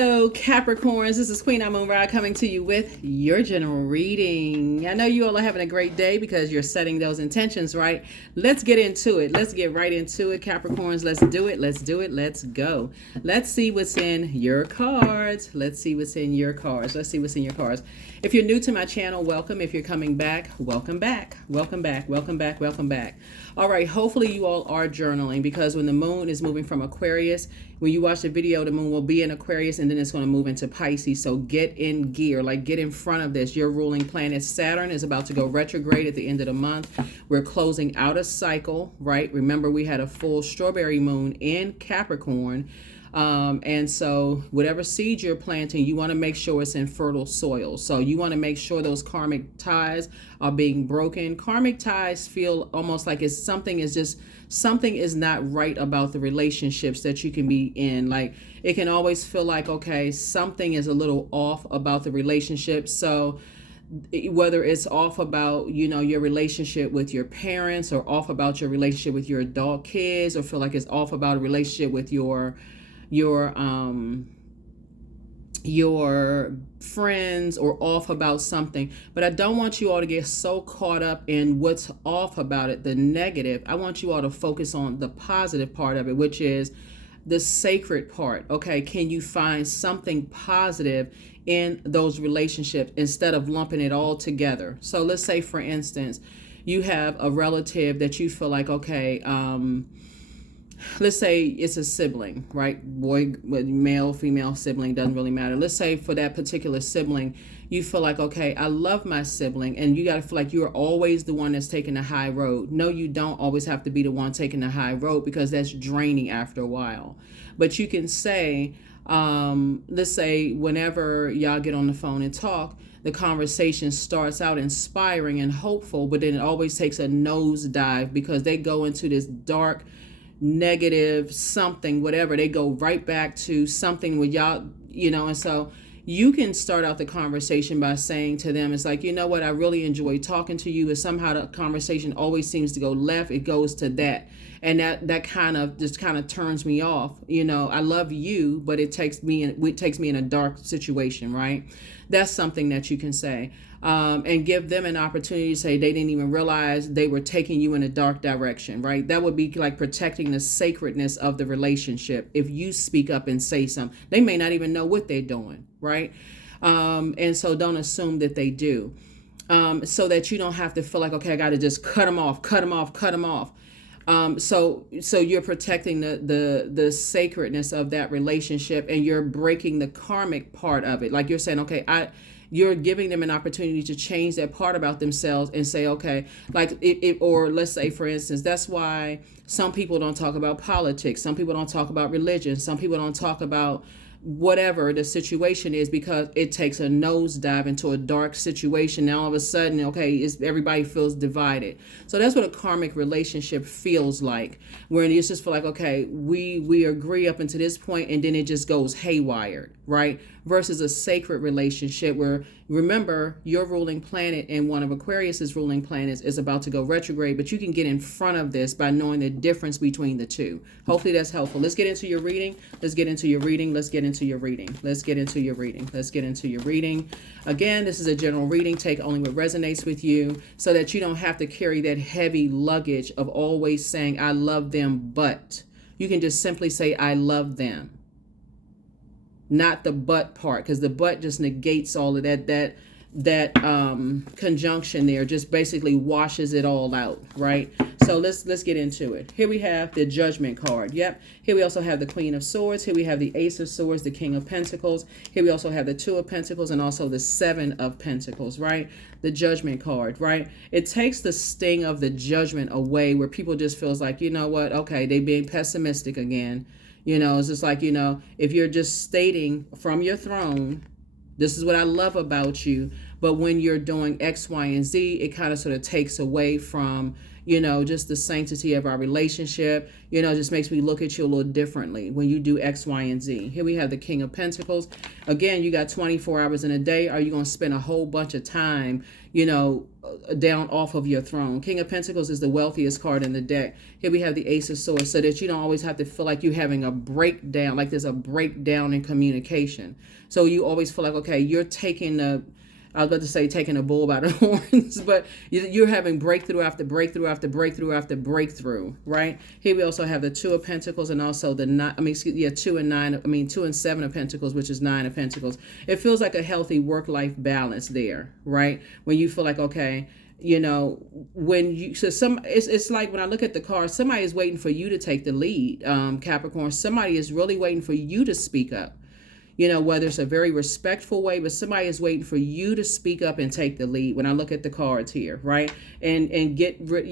Hello, Capricorns. This is Queen Amun Ra coming to you with your general reading. I know you all are having a great day because you're setting those intentions, right? Let's get into it. Let's get right into it, Capricorns. Let's do it. Let's do it. Let's go. Let's see what's in your cards. Let's see what's in your cards. Let's see what's in your cards. If you're new to my channel, welcome. If you're coming back, welcome back. Welcome back. Welcome back. Welcome back. All right. Hopefully you all are journaling because when the moon is moving from Aquarius, when you watch the video, the moon will be in Aquarius and then it's going to move into Pisces. So get in gear, like get in front of this. Your ruling planet Saturn is about to go retrograde at the end of the month. We're closing out a cycle, right? Remember, we had a full strawberry moon in Capricorn. And so whatever seed you're planting, you want to make sure it's in fertile soil. So you want to make sure those karmic ties are being broken. Karmic ties feel almost like it's something is not right about the relationships that you can be in. Like it can always feel like, okay, something is a little off about the relationship. So whether it's off about, your relationship with your parents or off about your relationship with your adult kids, or feel like it's off about a relationship with your friends, or off about something. But I don't want you all to get so caught up in what's off about it, the negative. I want you all to focus on the positive part of it, which is the sacred part. Okay, can you find something positive in those relationships instead of lumping it all together? So let's say, for instance, you have a relative that you feel like, okay, let's say it's a sibling, right? Boy, male, female sibling, doesn't really matter. Let's say for that particular sibling, you feel like, okay, I love my sibling, and you got to feel like you're always the one that's taking the high road. No, you don't always have to be the one taking the high road because that's draining after a while. But you can say, let's say whenever y'all get on the phone and talk, the conversation starts out inspiring and hopeful, but then it always takes a nosedive because they go into this dark, negative something, whatever. They go right back to something with y'all, and so you can start out the conversation by saying to them, it's like, you know what, I really enjoy talking to you. And somehow the conversation always seems to go left. It goes to that. And that kind of turns me off. I love you, but it takes me in a dark situation, right? That's something that you can say. And give them an opportunity to say they didn't even realize they were taking you in a dark direction, right? That would be like protecting the sacredness of the relationship. If you speak up and say something, they may not even know what they're doing, right? And so don't assume that they do, so that you don't have to feel like, okay, I got to just cut them off. So you're protecting the sacredness of that relationship, and you're breaking the karmic part of it. Like you're saying, okay, you're giving them an opportunity to change that part about themselves and say, okay, like or let's say, for instance, that's why some people don't talk about politics. Some people don't talk about religion. Some people don't talk about whatever the situation is, because it takes a nosedive into a dark situation. Now all of a sudden, okay, everybody feels divided. So that's what a karmic relationship feels like, where it's just feel like, okay, we agree up until this point, and then it just goes haywire, right? Versus a sacred relationship where, remember, your ruling planet and one of Aquarius's ruling planets is about to go retrograde, but you can get in front of this by knowing the difference between the two. Hopefully that's helpful. Let's get into your reading. Let's get into your reading. Again, this is a general reading. Take only what resonates with you, so that you don't have to carry that heavy luggage of always saying, I love them, but you can just simply say, I love them. Not the but part, because the but just negates all of that conjunction there, just basically washes it all out, right? So let's get into it. Here we have the Judgment card. Yep. Here we also have the Queen of Swords. Here we have the Ace of Swords, the King of Pentacles. Here we also have the Two of Pentacles, and also the Seven of Pentacles, right? The Judgment card, right? It takes the sting of the judgment away, where people just feels like, you know what, okay, they being pessimistic again. It's just like, if you're just stating from your throne, this is what I love about you, but when you're doing X, Y, and Z, it kind of sort of takes away from, just the sanctity of our relationship, just makes me look at you a little differently when you do X, Y, and Z. Here we have the King of Pentacles. Again, you got 24 hours in a day. Are you going to spend a whole bunch of time, down off of your throne? King of Pentacles is the wealthiest card in the deck. Here we have the Ace of Swords, so that you don't always have to feel like you're having a breakdown, like there's a breakdown in communication. So you always feel like, okay, you're taking I was about to say taking a bull by the horns, but you're having breakthrough after breakthrough after breakthrough after breakthrough, right? Here we also have the Two of Pentacles and also the 2 and 7 of Pentacles, which is 9 of Pentacles. It feels like a healthy work-life balance there, right? When you feel like, okay, it's like when I look at the card, somebody is waiting for you to take the lead, Capricorn. Somebody is really waiting for you to speak up. Whether it's a very respectful way, but somebody is waiting for you to speak up and take the lead when I look at the cards here, right? And get, this,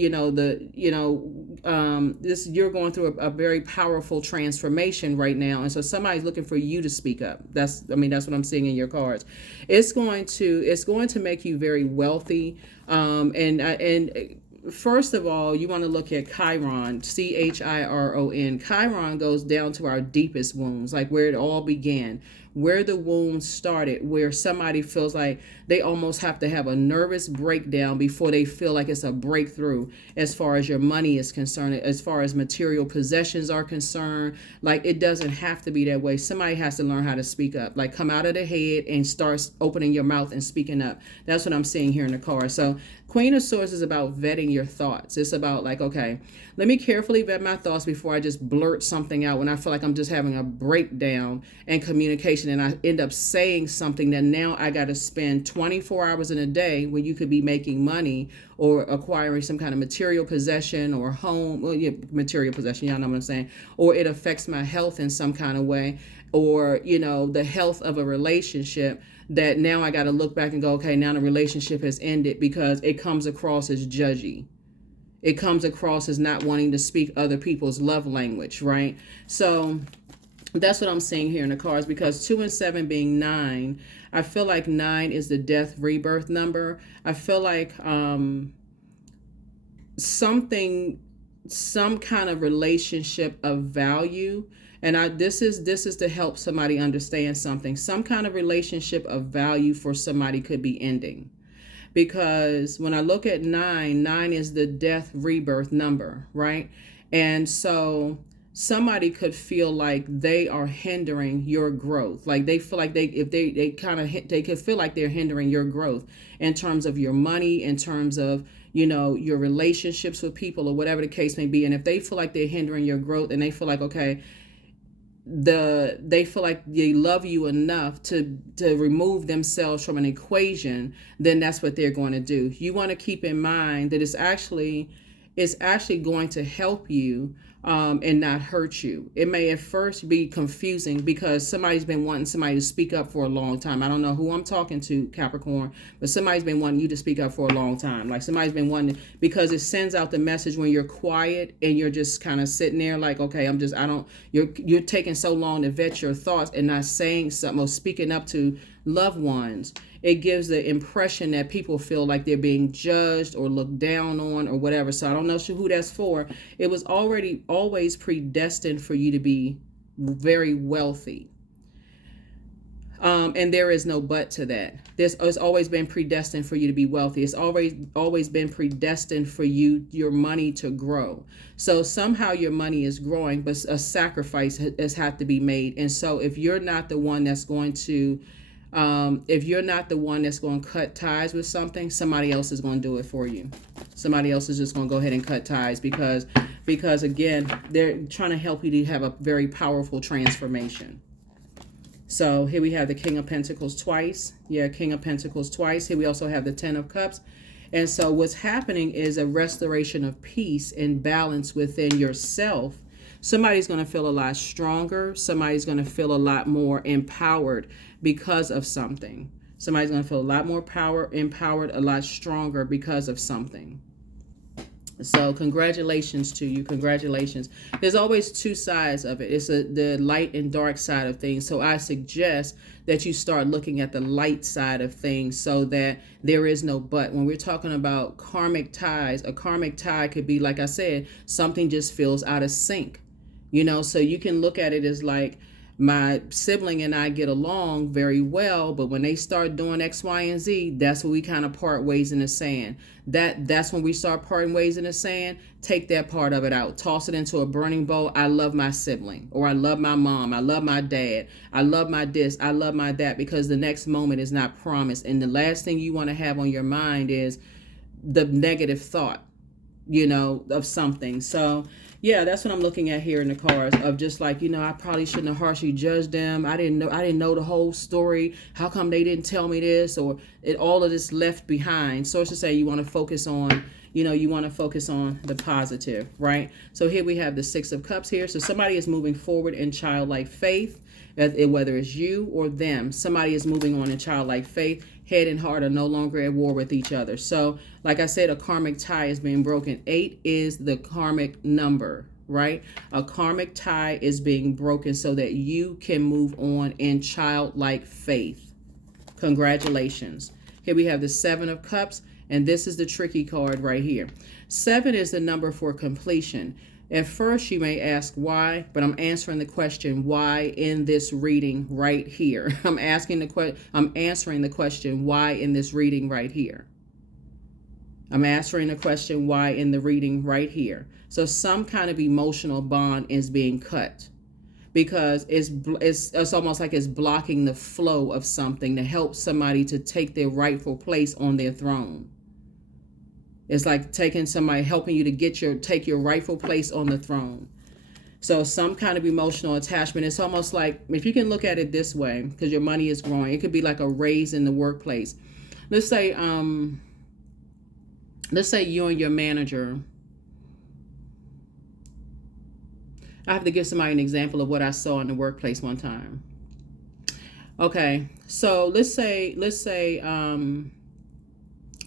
you're going through a very powerful transformation right now. And so somebody's looking for you to speak up. That's what I'm seeing in your cards. It's going to make you very wealthy. First of all, you want to look at Chiron, Chiron. Chiron goes down to our deepest wounds, like where it all began, where the wounds started, where somebody feels like they almost have to have a nervous breakdown before they feel like it's a breakthrough as far as your money is concerned, as far as material possessions are concerned. Like, it doesn't have to be that way. Somebody has to learn how to speak up, like come out of the head and start opening your mouth and speaking up. That's what I'm seeing here in the card. So Queen of Swords is about vetting your thoughts. It's about like, okay, let me carefully vet my thoughts before I just blurt something out when I feel like I'm just having a breakdown in communication and I end up saying something that now I got to spend 24 hours in a day when you could be making money or acquiring some kind of material possession or home, material possession, y'all know what I'm saying, or it affects my health in some kind of way, or, the health of a relationship, that now I got to look back and go, okay, now the relationship has ended because it comes across as judgy. It comes across as not wanting to speak other people's love language, right? So that's what I'm seeing here in the cards, because 2 and 7 being 9, I feel like 9 is the death rebirth number. I feel like some kind of relationship of value. And this is to help somebody understand something. Some kind of relationship of value for somebody could be ending. Because when I look at 9 is the death rebirth number, right? And so somebody could feel like they are hindering your growth. Like they feel like they could feel like they're hindering your growth in terms of your money, in terms of, your relationships with people, or whatever the case may be. And if they feel like they're hindering your growth, and they feel like, okay, they feel like they love you enough to remove themselves from an equation, then that's what they're going to do. You want to keep in mind that it's actually going to help you and not hurt you. It may at first be confusing because somebody's been wanting somebody to speak up for a long time. I don't know who I'm talking to, Capricorn, but somebody's been wanting you to speak up for a long time. Like somebody's been wanting, because it sends out the message when you're quiet and you're just kind of sitting there like, okay, you're taking so long to vet your thoughts and not saying something or speaking up to loved ones. It gives the impression that people feel like they're being judged or looked down on or whatever. So I don't know who that's for. It was always predestined for you to be very wealthy. And there is no but to that. It's always been predestined for you to be wealthy. It's always been predestined for your money to grow. So somehow your money is growing, but a sacrifice has had to be made. And so if you're not the one that's going to cut ties with something, somebody else is going to do it for you. Somebody else is just going to go ahead and cut ties because again, they're trying to help you to have a very powerful transformation. So here we have the King of Pentacles twice. Yeah, King of Pentacles twice. Here we also have the 10 of Cups. And so what's happening is a restoration of peace and balance within yourself. Somebody's going to feel a lot stronger. Somebody's going to feel a lot more empowered because of something. Somebody's going to feel a lot more empowered, a lot stronger because of something. So congratulations to you. Congratulations. There's always two sides of it. It's the light and dark side of things. So I suggest that you start looking at the light side of things so that there is no but. When we're talking about karmic ties, a karmic tie could be, like I said, something just feels out of sync. So you can look at it as like, my sibling and I get along very well, but when they start doing X, Y, and Z, that's when we kind of part ways in the sand. That's when we start parting ways in the sand. Take that part of it out. Toss it into a burning bowl. I love my sibling, or I love my mom. I love my dad. I love my this. I love my that, because the next moment is not promised. And the last thing you want to have on your mind is the negative thought, of something. So yeah, that's what I'm looking at here in the cards, of just like, I probably shouldn't have harshly judged them. I didn't know the whole story. How come they didn't tell me this? Or all of this left behind. Sources say you want to focus on, the positive, right? So here we have the Six of Cups here. So somebody is moving forward in childlike faith, whether it's you or them. Somebody is moving on in childlike faith. Head and heart are no longer at war with each other. So, like I said, a karmic tie is being broken. 8 is the karmic number, right? A karmic tie is being broken so that you can move on in childlike faith. Congratulations. Here we have the 7 of Cups, and this is the tricky card right here. 7 is the number for completion. At first, you may ask why, but I'm answering the question why in this reading right here. I'm answering the question why in this reading right here. I'm answering the question why in the reading right here. So some kind of emotional bond is being cut, because it's almost like it's blocking the flow of something to help somebody to take their rightful place on their throne. It's like helping you to take your rightful place on the throne. So some kind of emotional attachment. It's almost like, if you can look at it this way, because your money is growing, it could be like a raise in the workplace. Let's say you and your manager. I have to give somebody an example of what I saw in the workplace one time. Okay, so let's say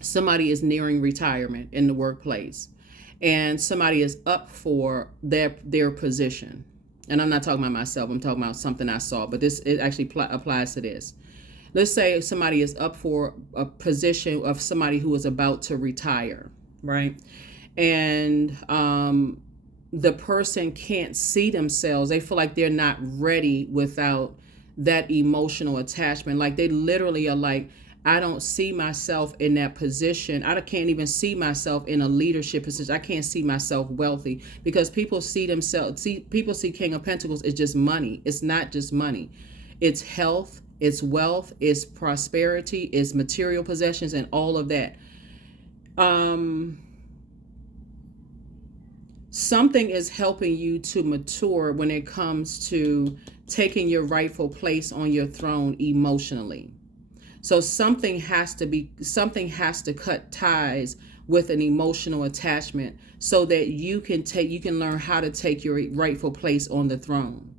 somebody is nearing retirement in the workplace, and somebody is up for their position. And I'm not talking about myself. I'm talking about something I saw, but it actually applies to this. Let's say somebody is up for a position of somebody who is about to retire, right? And the person can't see themselves. They feel like they're not ready without that emotional attachment. Like they literally are like, I don't see myself in that position. I can't even see myself in a leadership position. I can't see myself wealthy, because people see King of Pentacles as just money. It's not just money. It's health, it's wealth, it's prosperity, it's material possessions, and all of that. Something is helping you to mature when it comes to taking your rightful place on your throne emotionally. So something has to cut ties with an emotional attachment so that you can learn how to take your rightful place on the throne.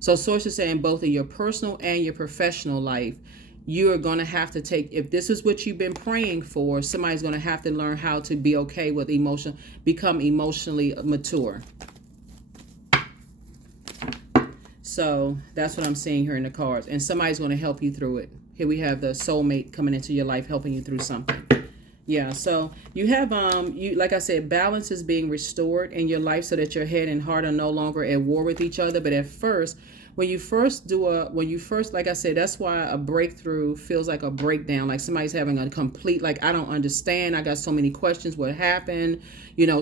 So sources saying both in your personal and your professional life, you are going to have to if this is what you've been praying for, somebody's going to have to learn how to be okay with become emotionally mature. So that's what I'm seeing here in the cards. And somebody's going to help you through it. Here we have the soulmate coming into your life, helping you through something. Yeah, so you have, like I said, balance is being restored in your life so that your head and heart are no longer at war with each other. But at first, when you first, like I said, that's why a breakthrough feels like a breakdown, like somebody's having a complete, like, I don't understand. I got so many questions. What happened?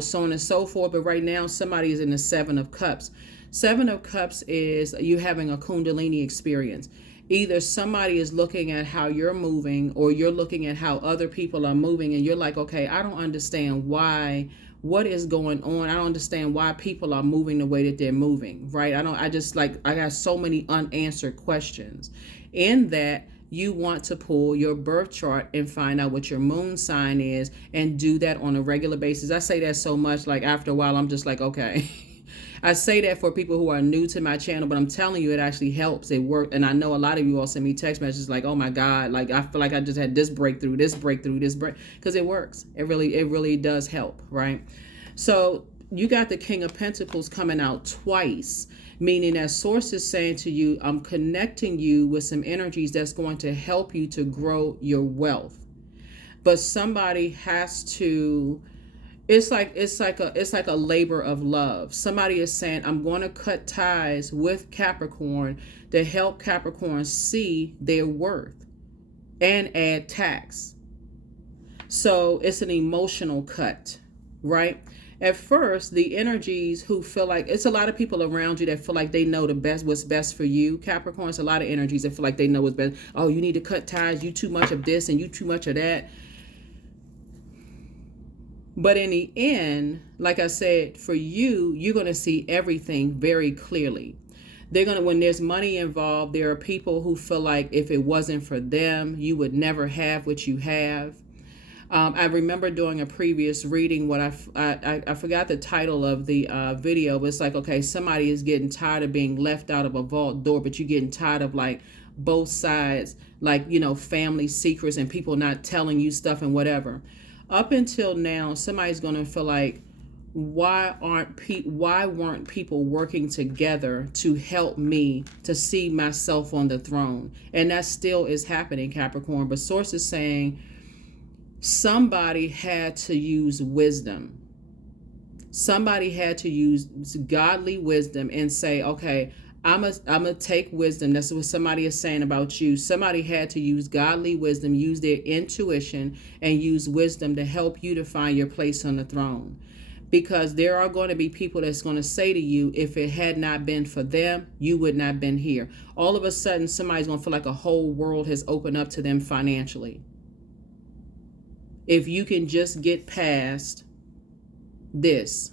So on and so forth. But right now, somebody is in the 7 of Cups. 7 of Cups is you having a Kundalini experience. Either somebody is looking at how you're moving, or you're looking at how other people are moving, and you're like, okay, I don't understand what is going on. I don't understand why people are moving the way that they're moving, right? I got so many unanswered questions. In that, you want to pull your birth chart and find out what your moon sign is, and do that on a regular basis. I say that so much, like after a while, I'm just like, okay. I say that for people who are new to my channel, but I'm telling you, it actually helps. It worked. And I know a lot of you all send me text messages like, oh my God, like I feel like I just had this breakthrough, because it works. It really does help, right? So you got the King of Pentacles coming out twice, meaning that source is saying to you, I'm connecting you with some energies that's going to help you to grow your wealth. But somebody has to, it's like a labor of love. Somebody is saying, I'm going to cut ties with Capricorn to help Capricorn see their worth and add tax. So it's an emotional cut, right? At first, the energies who feel like, it's a lot of people around you that feel like they know what's best for you. Capricorn, it's a lot of energies that feel like they know what's best. Oh, you need to cut ties. You too much of this and you too much of that. But in the end, like I said, for you, you're going to see everything very clearly. When there's money involved, there are people who feel like if it wasn't for them, you would never have what you have. I remember doing a previous reading, what I forgot the title of the video, but it's like, okay, somebody is getting tired of being left out of a vault door, but you're getting tired of like both sides, like, family secrets and people not telling you stuff and whatever. Up until now, somebody's going to feel like, why weren't people working together to help me to see myself on the throne? And that still is happening, Capricorn. But source is saying somebody had to use wisdom. Somebody had to use godly wisdom and say, okay, I'm a take wisdom. That's what somebody is saying about you. Somebody had to use godly wisdom, use their intuition, and use wisdom to help you to find your place on the throne. Because there are going to be people that's going to say to you, if it had not been for them, you would not have been here. All of a sudden, somebody's going to feel like a whole world has opened up to them financially. If you can just get past this.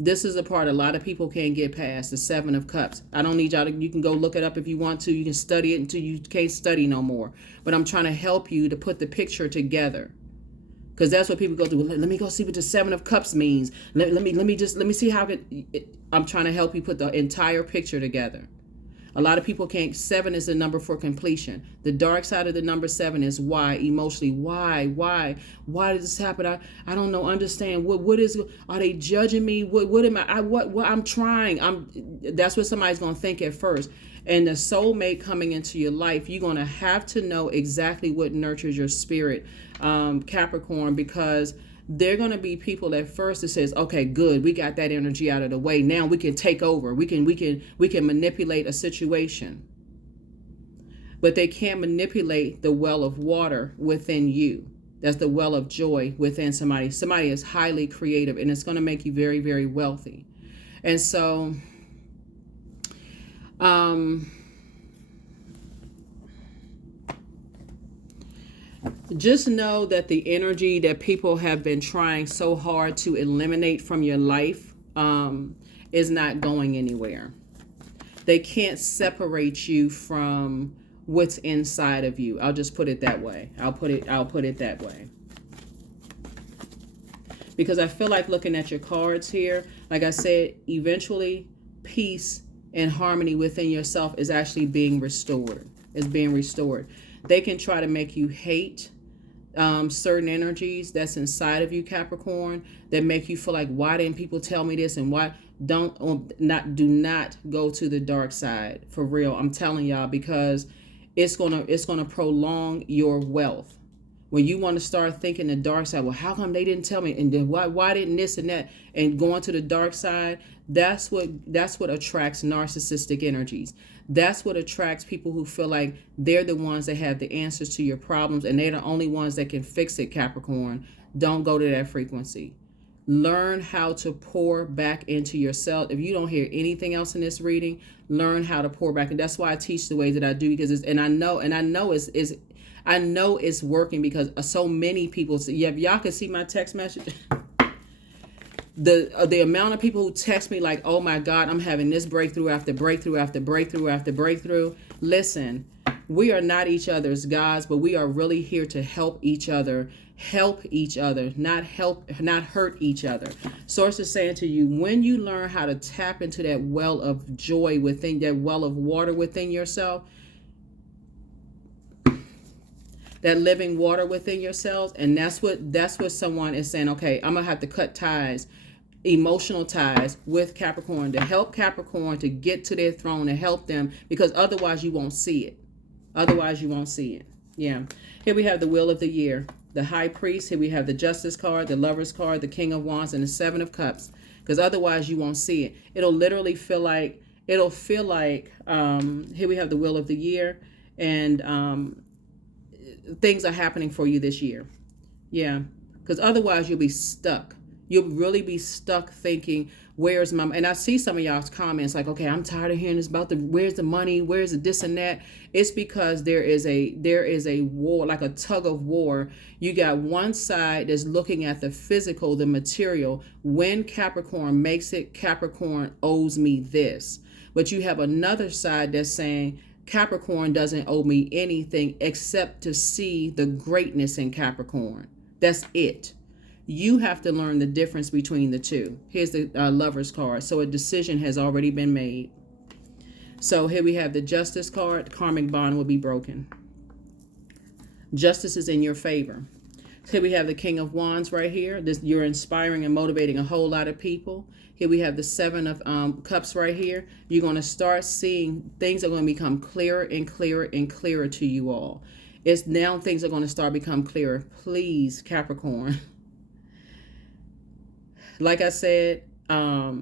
This is a part a lot of people can't get past, the Seven of Cups. I don't need y'all to, you can go look it up if you want to. You can study it until you can't study no more. But I'm trying to help you to put the picture together. Because that's what people go through. Let me go see what the Seven of Cups means. Let me see how I'm trying to help you put the entire picture together. A lot of people can't. 7 is the number for completion. The dark side of the number 7 is why, emotionally. Why did this happen? I don't know. Understand what is? Are they judging me? What am I? What I'm trying. That's what somebody's gonna think at first. And the soulmate coming into your life, you're gonna have to know exactly what nurtures your spirit, Capricorn, because they're going to be people at first that says, okay, good, we got that energy out of the way. Now we can take over. We can manipulate a situation. But they can't manipulate the well of water within you. That's the well of joy within somebody. Somebody is highly creative, and it's going to make you very, very wealthy. And so, just know that the energy that people have been trying so hard to eliminate from your life is not going anywhere. They can't separate you from what's inside of you. I'll just put it that way. I'll put it that way. Because I feel like looking at your cards here, like I said, eventually peace and harmony within yourself is actually being restored. It's being restored. They can try to make you hate certain energies that's inside of you, Capricorn, that make you feel like, why didn't people tell me this? And why do not go to the dark side, for real. I'm telling y'all, because it's gonna prolong your wealth. When you want to start thinking the dark side, well, how come they didn't tell me? And then why didn't this and that? And going to the dark side, that's what attracts narcissistic energies. That's what attracts people who feel like they're the ones that have the answers to your problems and they're the only ones that can fix it, Capricorn. Don't go to that frequency. Learn how to pour back into yourself. If you don't hear anything else in this reading, learn how to pour back. And that's why I teach the way that I do, because I know it's working, because so many people. Yeah, y'all can see my text message. The amount of people who text me like, oh my God, I'm having this breakthrough after breakthrough after breakthrough after breakthrough. Listen, We are not each other's gods, but we are really here to help each other, not hurt each other. Source is saying to you, when you learn how to tap into that well of joy within, that well of water within yourself, that living water within yourselves, and that's what someone is saying, okay, I'm gonna have to cut ties, emotional ties with Capricorn, to help Capricorn to get to their throne, to help them, because otherwise you won't see it. Yeah. Here we have the Wheel of the Year, the High Priest. Here we have the Justice card, the Lovers card, the King of Wands, and the Seven of Cups. Because otherwise you won't see it. It'll literally feel like, here we have the Wheel of the Year, and things are happening for you this year. Yeah. Because otherwise you'll be stuck. You'll really be stuck thinking, where's my, and I see some of y'all's comments like, okay, I'm tired of hearing this about where's the money, where's the this and that. It's because there is a war, like a tug of war. You got one side that's looking at the physical, the material. When Capricorn makes it, Capricorn owes me this. But you have another side that's saying, Capricorn doesn't owe me anything except to see the greatness in Capricorn. That's it. You have to learn the difference between the two. Here's the Lovers card. So a decision has already been made. So here we have the Justice card. Karmic bond will be broken. Justice is in your favor. Here we have the King of Wands right here. You're inspiring and motivating a whole lot of people. Here we have the Seven of Cups right here. You're going to start seeing things are going to become clearer and clearer and clearer to you all. It's now things are going to start become clearer. Please, Capricorn. Like I said, a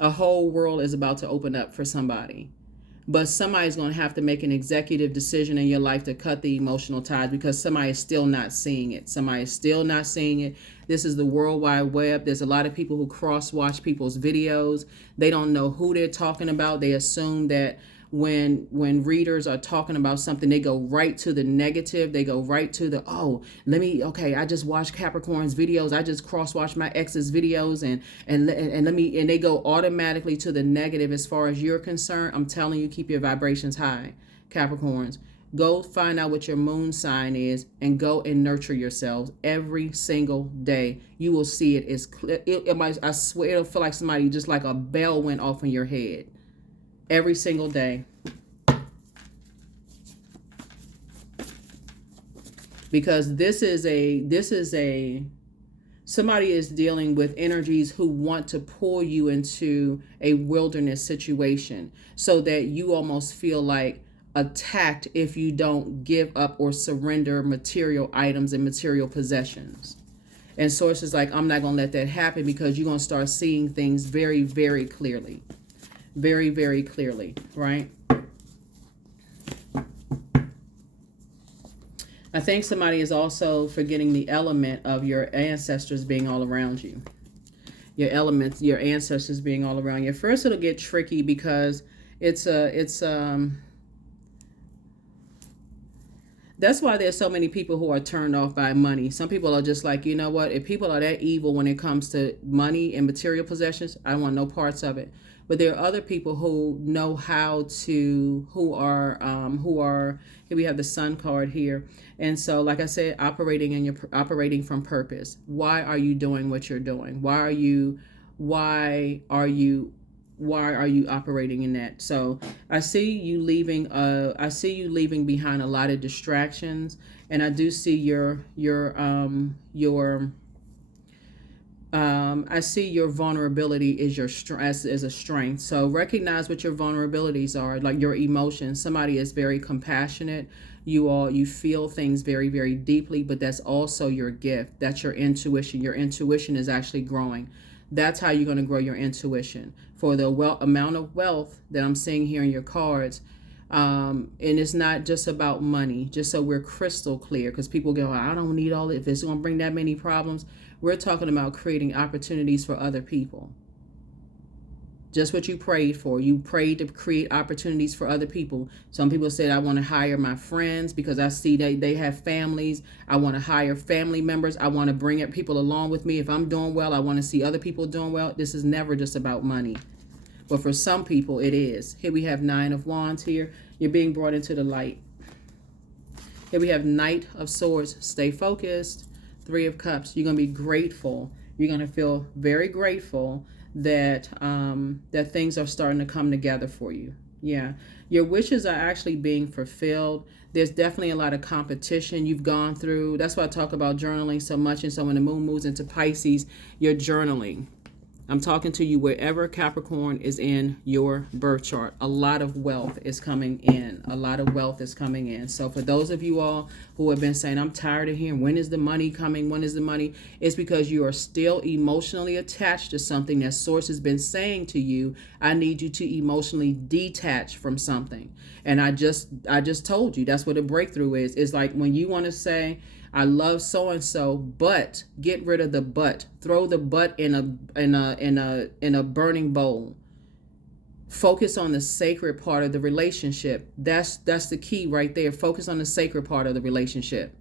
whole world is about to open up for somebody. But somebody's going to have to make an executive decision in your life to cut the emotional ties, because somebody is still not seeing it. This is the World Wide Web. There's a lot of people who cross-watch people's videos. They don't know who they're talking about. They assume that when readers are talking about something, they go right to the negative. They go right to the, I just watched Capricorn's videos. I just cross-watched my ex's videos and they go automatically to the negative as far as you're concerned. I'm telling you, keep your vibrations high, Capricorns. Go find out what your moon sign is and go and nurture yourselves every single day. You will see it is clear. I swear it'll feel like somebody, just like a bell went off in your head. Every single day. Because somebody is dealing with energies who want to pull you into a wilderness situation so that you almost feel like attacked if you don't give up or surrender material items and material possessions. And Source is like, I'm not going to let that happen, because you're going to start seeing things very, very clearly. Very, very clearly, right? I think somebody is also forgetting the element of your ancestors being all around you. Your elements, your ancestors being all around you. First, it'll get tricky because that's why there's so many people who are turned off by money. Some people are just like, you know what? If people are that evil when it comes to money and material possessions, I don't want no parts of it. But there are other people who know how to, who are, here we have the Sun card here. And so, like I said, operating from purpose. Why are you doing what you're doing? Why are you operating in that? So I see you leaving behind a lot of distractions, and I do see I see your vulnerability is as a strength. So recognize what your vulnerabilities are, like your emotions. Somebody is very compassionate. You feel things very, very deeply, but that's also your gift. That's your intuition. Your intuition is actually growing. That's how you're going to grow your intuition. For the amount of wealth that I'm seeing here in your cards, and it's not just about money, just so we're crystal clear, because people go, I don't need all it if it's going to bring that many problems. We're talking about creating opportunities for other people. Just what you prayed for. You prayed to create opportunities for other people. Some people said, I want to hire my friends because I see they have families. I want to hire family members. I want to bring people along with me. If I'm doing well, I want to see other people doing well. This is never just about money. but for some people it is. Here we have Nine of Wands here. You're being brought into the light. Here we have Knight of Swords. Stay focused. Three of Cups. You're going to be grateful. You're going to feel very grateful that that things are starting to come together for you. Yeah. Your wishes are actually being fulfilled. There's definitely a lot of competition you've gone through. That's why I talk about journaling so much. And so when the moon moves into Pisces, you're journaling. I'm talking to you wherever Capricorn is in your birth chart. A lot of wealth is coming in. A lot of wealth is coming in. So for those of you all who have been saying, I'm tired of hearing, when is the money coming? When is the money? It's because you are still emotionally attached to something that Source has been saying to you. I need you to emotionally detach from something. And I just told you that's what a breakthrough is. It's like when you want to say, I love so and so, but get rid of the but. Throw the but in a burning bowl. Focus on the sacred part of the relationship. That's the key right there. Focus on the sacred part of the relationship.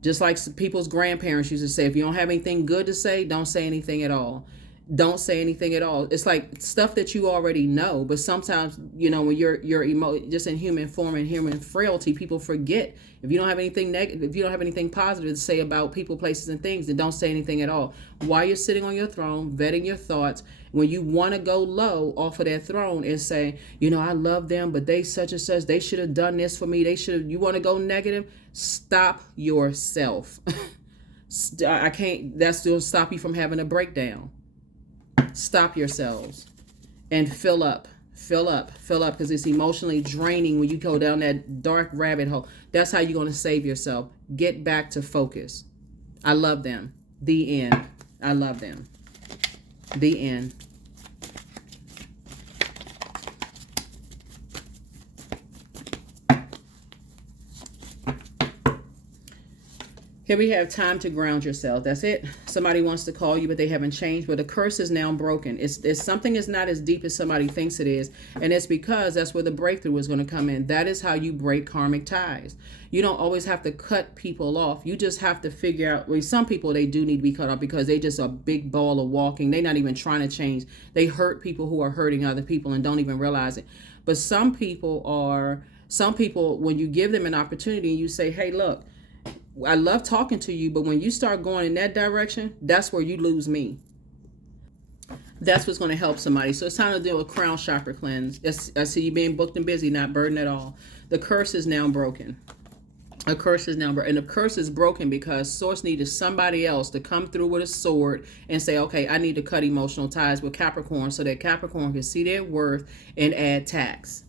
Just like people's grandparents used to say, if you don't have anything good to say, don't say anything at all. Don't say anything at all. It's like stuff that you already know, but sometimes, when you're just in human form and human frailty, people forget. If you don't have anything negative, if you don't have anything positive to say about people, places, and things, then don't say anything at all. While you're sitting on your throne, vetting your thoughts, when you want to go low off of that throne and say, I love them, but they such and such, they should have done this for me. You want to go negative? Stop yourself. I can't, that's going to stop you from having a breakdown. Stop yourselves and fill up, because it's emotionally draining when you go down that dark rabbit hole. That's how you're going to save yourself. Get back to focus. I love them. The end. I love them. The end. Here we have time to ground yourself. That's it. Somebody wants to call you, but they haven't changed. But the curse is now broken. It's something is not as deep as somebody thinks it is. And it's because that's where the breakthrough is going to come in. That is how you break karmic ties. You don't always have to cut people off. You just have to figure out, some people, they do need to be cut off because they just a big ball of walking. They're not even trying to change. They hurt people who are hurting other people and don't even realize it. But some people, when you give them an opportunity and you say, hey, look, I love talking to you, but when you start going in that direction, that's where you lose me. That's what's going to help somebody. So it's time to do a crown chakra cleanse. I see you being booked and busy, not burdened at all. The curse is now broken. A curse is now broken. And the curse is broken because Source needed somebody else to come through with a sword and say, okay, I need to cut emotional ties with Capricorn so that Capricorn can see their worth and add tax.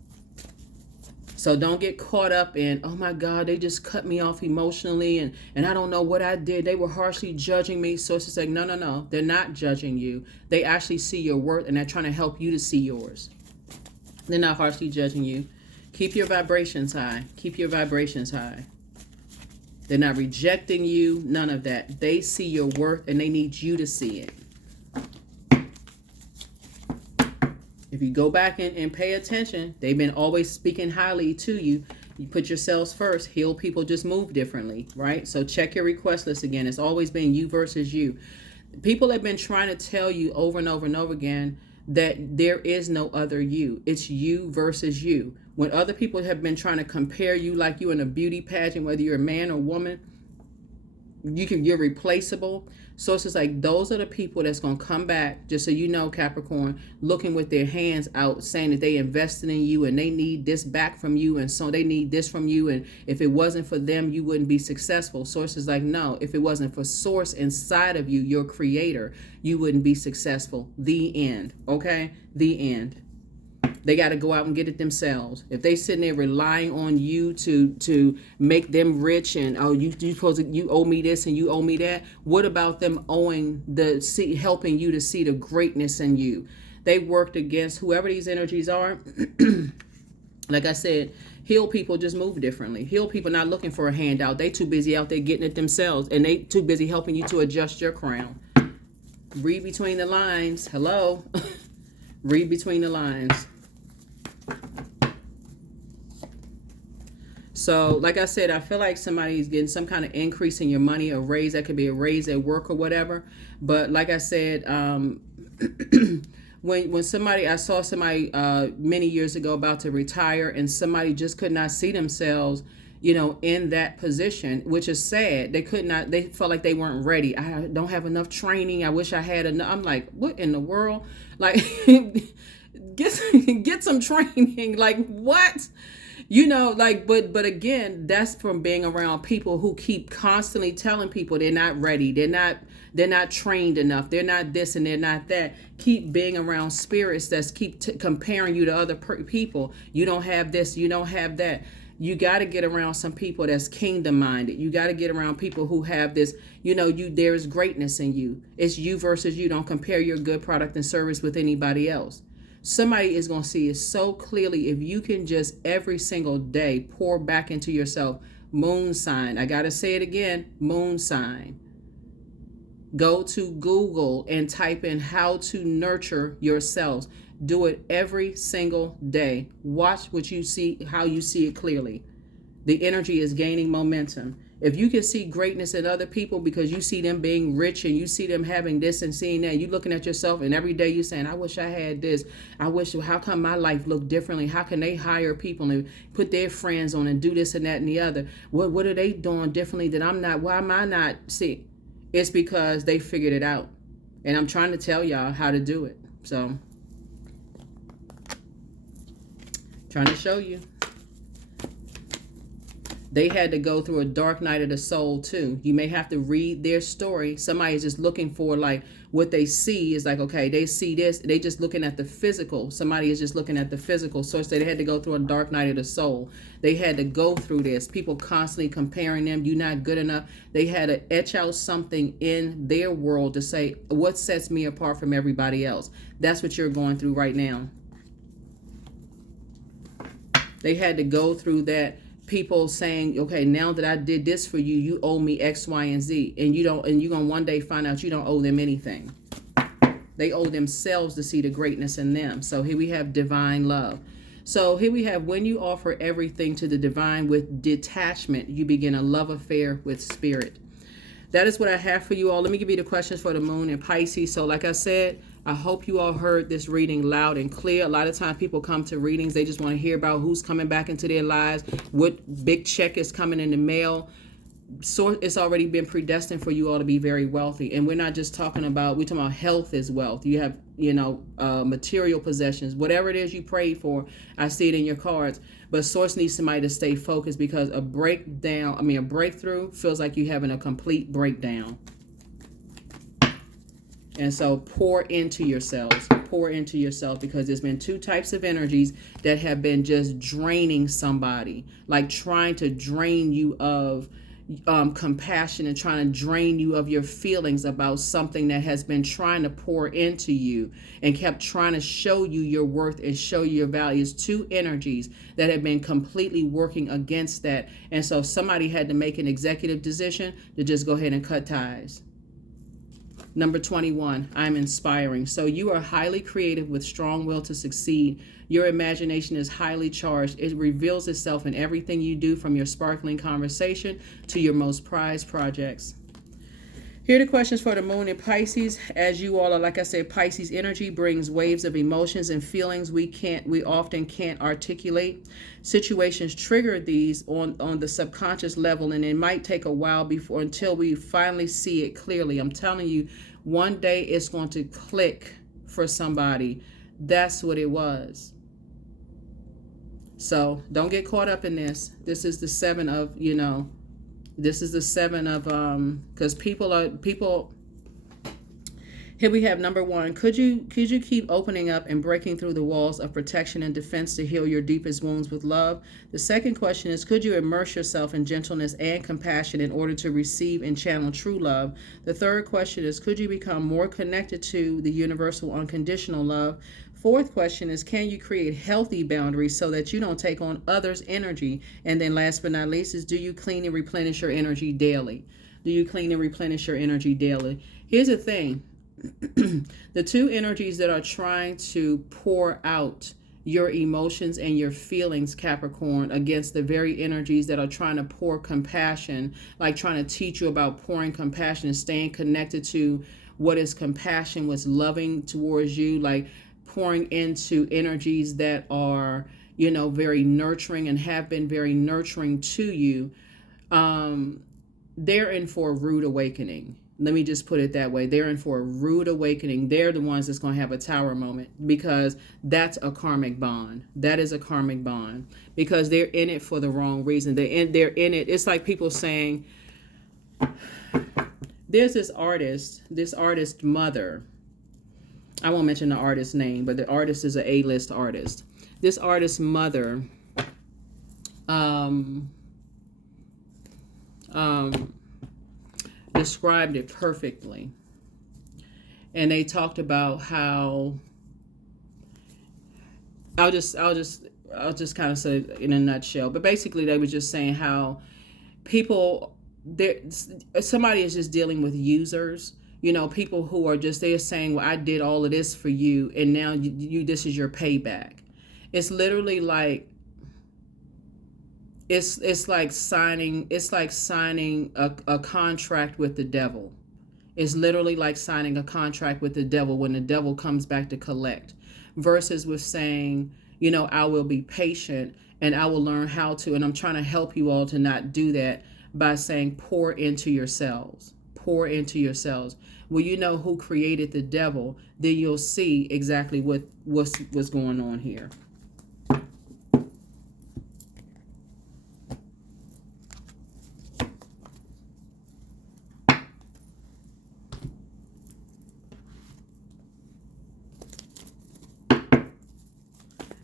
So don't get caught up in, oh my God, they just cut me off emotionally and I don't know what I did. They were harshly judging me. So it's like, no. They're not judging you. They actually see your worth and they're trying to help you to see yours. They're not harshly judging you. Keep your vibrations high. Keep your vibrations high. They're not rejecting you. None of that. They see your worth and they need you to see it. If you go back and pay attention, they've been always speaking highly to you. You put yourselves first. Heal people just move differently, right? So check your request list again. It's always been you versus you. People have been trying to tell you over and over and over again that there is no other you. It's you versus you. When other people have been trying to compare you like you in a beauty pageant, whether you're a man or woman, you're replaceable. So it's just like those are the people that's going to come back, just so you know, Capricorn, looking with their hands out, saying that they invested in you and they need this back from you. And so they need this from you. And if it wasn't for them, you wouldn't be successful. Source is like, no, if it wasn't for Source inside of you, your creator, you wouldn't be successful. The end. Okay? The end. They got to go out and get it themselves. If they sitting there relying on you to make them rich and you owe me this and you owe me that, what about them helping you to see the greatness in you? They worked against whoever these energies are. Like I said, heal people just move differently. Heal people not looking for a handout. They too busy out there getting it themselves, and they too busy helping you to adjust your crown. Read between the lines. Hello. Read between the lines. So, like I said, I feel like somebody's getting some kind of increase in your money, a raise. That could be a raise at work or whatever. But like I said, when somebody, I saw somebody many years ago about to retire, and somebody just could not see themselves, in that position, which is sad. They could not, they felt like they weren't ready. I don't have enough training. I wish I had enough. I'm like, what in the world? Like, get some training. Like, what? Like, but again, that's from being around people who keep constantly telling people they're not ready, they're not trained enough, they're not this and they're not that. Keep being around spirits that's keep comparing you to other people. You don't have this, you don't have that. You got to get around some people that's kingdom minded. You got to get around people who have this, there is greatness in you. It's you versus you. Don't compare your good product and service with anybody else. Somebody is going to see it so clearly if you can just every single day pour back into yourself. Moon sign. I got to say it again. Moon sign. Go to Google and type in how to nurture yourselves. Do it every single day. Watch what you see, how you see it clearly. The energy is gaining momentum. If you can see greatness in other people because you see them being rich and you see them having this and seeing that, you looking at yourself and every day you're saying, I wish I had this. I wish, how come my life looked differently? How can they hire people and put their friends on and do this and that and the other? What are they doing differently that I'm not? Why am I not? See, it's because they figured it out. And I'm trying to tell y'all how to do it. So, trying to show you. They had to go through a dark night of the soul too. You may have to read their story. Somebody is just looking for like what they see is like, okay, they see this. They just looking at the physical. Somebody is just looking at the physical. So they had to go through a dark night of the soul. They had to go through this. People constantly comparing them. You're not good enough. They had to etch out something in their world to say, what sets me apart from everybody else? That's what you're going through right now. They had to go through that. People saying, okay, now that I did this for you, you owe me X, Y, and Z. And you don't, and you're going to one day find out you don't owe them anything. They owe themselves to see the greatness in them. So here we have divine love. So here we have, when you offer everything to the divine with detachment, you begin a love affair with spirit. That is what I have for you all. Let me give you the questions for the moon and Pisces. So like I said, I hope you all heard this reading loud and clear. A lot of times people come to readings, they just want to hear about who's coming back into their lives, what big check is coming in the mail. So it's already been predestined for you all to be very wealthy. And we're not just talking about, we're talking about health is wealth. You have, material possessions, whatever it is you prayed for. I see it in your cards. But source needs somebody to stay focused, because a breakthrough feels like you having a complete breakdown. And so pour into yourselves, because there's been two types of energies that have been just draining somebody, like trying to drain you of compassion and trying to drain you of your feelings about something that has been trying to pour into you and kept trying to show you your worth and show you your values. Two energies that have been completely working against that. And so somebody had to make an executive decision to just go ahead and cut ties. Number 21, I'm inspiring. So you are highly creative with strong will to succeed. Your imagination is highly charged. It reveals itself in everything you do, from your sparkling conversation to your most prized projects. Here are the questions for the moon in Pisces. As you all are, like I said, Pisces energy brings waves of emotions and feelings we often can't articulate. Situations trigger these on the subconscious level, and it might take a while until we finally see it clearly. I'm telling you, one day it's going to click for somebody. That's what it was. So don't get caught up in this. This is the seven of, this is the seven of, because people, here we have number one. Could you keep opening up and breaking through the walls of protection and defense to heal your deepest wounds with love? The second question is, could you immerse yourself in gentleness and compassion in order to receive and channel true love? The third question is, could you become more connected to the universal unconditional love? Fourth question is, can you create healthy boundaries so that you don't take on others' energy? And then last but not least is, do you clean and replenish your energy daily? Do you clean and replenish your energy daily? Here's the thing. The two energies that are trying to pour out your emotions and your feelings, Capricorn, against the very energies that are trying to pour compassion, like trying to teach you about pouring compassion and staying connected to what is compassion, what's loving towards you, like pouring into energies that are, you know, very nurturing and have been very nurturing to you, they're in for a rude awakening. Let me just put it that way. They're in for a rude awakening. They're the ones that's going to have a tower moment, because that's a karmic bond. That is a karmic bond, because they're in it for the wrong reason. They're in it. It's like people saying, there's this artist mother. I won't mention the artist's name, but the artist is an A-list artist. This artist's mother described it perfectly. And they talked about how, I'll just kind of say it in a nutshell, but basically they were just saying how people, somebody is just dealing with users, you know, people who are just, they're saying, well, I did all of this for you, and now you this is your payback. It's literally like, it's like signing a contract with the devil. It's literally like signing a contract with the devil when the devil comes back to collect, versus with saying, you know, I will be patient and I will learn how to, and I'm trying to help you all to not do that by saying, pour into yourselves. Pour into yourselves. Well, you know who created the devil, then you'll see exactly what's going on here.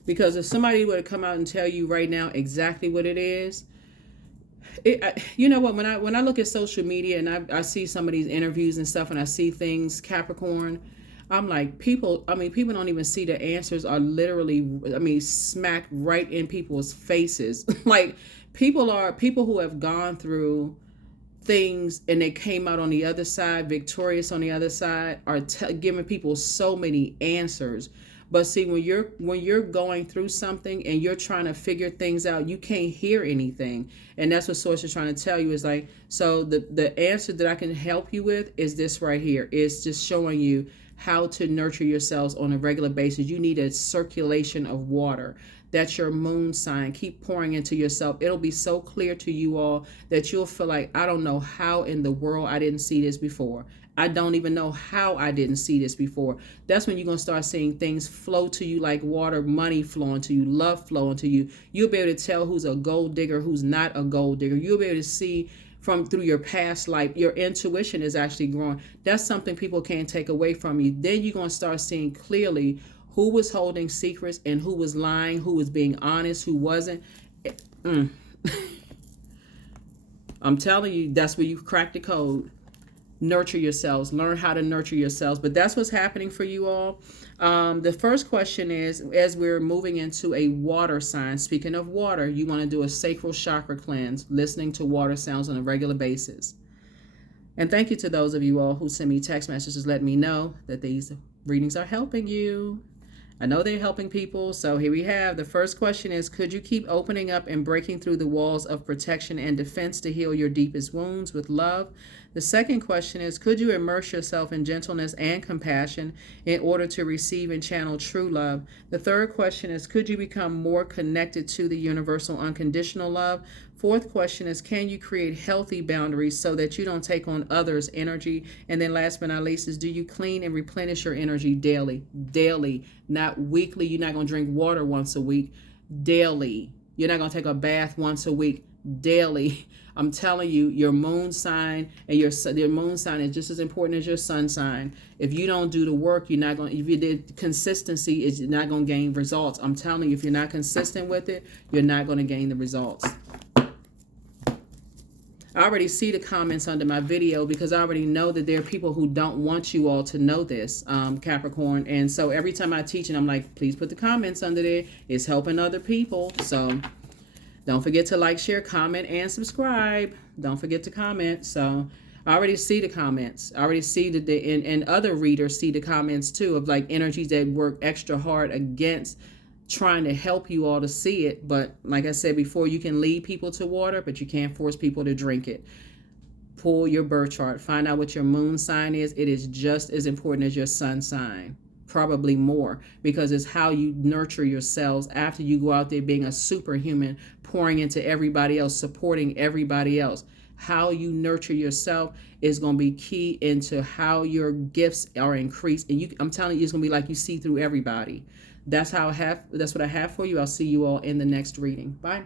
Because if somebody were to come out and tell you right now exactly what it is, you know what, when I look at social media and I see some of these interviews and stuff, and I see things, Capricorn, I'm like, people don't even see the answers are literally, smacked right in people's faces. Like, people who have gone through things and they came out on the other side, victorious on the other side, are giving people so many answers. But see, when you're going through something and you're trying to figure things out, you can't hear anything. And that's what Source is trying to tell you, is like, so the answer that I can help you with is this right here. It's just showing you how to nurture yourselves on a regular basis. You need a circulation of water. That's your moon sign. Keep pouring into yourself. It'll be so clear to you all that you'll feel like, I don't know how in the world I didn't see this before. I don't even know how I didn't see this before. That's when you're going to start seeing things flow to you like water, money flowing to you, love flowing to you. You'll be able to tell who's a gold digger, who's not a gold digger. You'll be able to see through your past life. Your intuition is actually growing. That's something people can't take away from you. Then you're going to start seeing clearly who was holding secrets and who was lying, who was being honest, who wasn't. I'm telling you, that's where you crack the code. Nurture yourselves. Learn how to nurture yourselves. But that's what's happening for you all. The first question is, as we're moving into a water sign, speaking of water, you want to do a sacral chakra cleanse, listening to water sounds on a regular basis. And thank you to those of you all who send me text messages letting me know that these readings are helping you. I know they're helping people. So here we have. The first question is, could you keep opening up and breaking through the walls of protection and defense to heal your deepest wounds with love? The second question is, could you immerse yourself in gentleness and compassion in order to receive and channel true love? The third question is, could you become more connected to the universal unconditional love? Fourth question is, can you create healthy boundaries so that you don't take on others' energy? And then last but not least is, do you clean and replenish your energy daily? Daily, not weekly. You're not going to drink water once a week. Daily. You're not going to take a bath once a week. Daily. I'm telling you, your moon sign and your moon sign is just as important as your sun sign. If you don't do the work, you're not going. If you did, consistency is not going to gain results. I'm telling you, if you're not consistent with it, you're not going to gain the results. I already see the comments under my video because I already know that there are people who don't want you all to know this, Capricorn. And so every time I teach it, I'm like, please put the comments under there. It's helping other people. So don't forget to like, share, comment, and subscribe. Don't forget to comment. So I already see the comments. I already see that and other readers see the comments too, of like energies that work extra hard against trying to help you all to see it. But like I said before, you can lead people to water, but you can't force people to drink it. Pull your birth chart. Find out what your moon sign is. It is just as important as your sun sign. probably more, because it's how you nurture yourselves after you go out there being a superhuman, pouring into everybody else, supporting everybody else. How you nurture yourself is going to be key into how your gifts are increased. And I'm telling you, it's going to be like you see through everybody. That's what I have for you. I'll see you all in the next reading. Bye.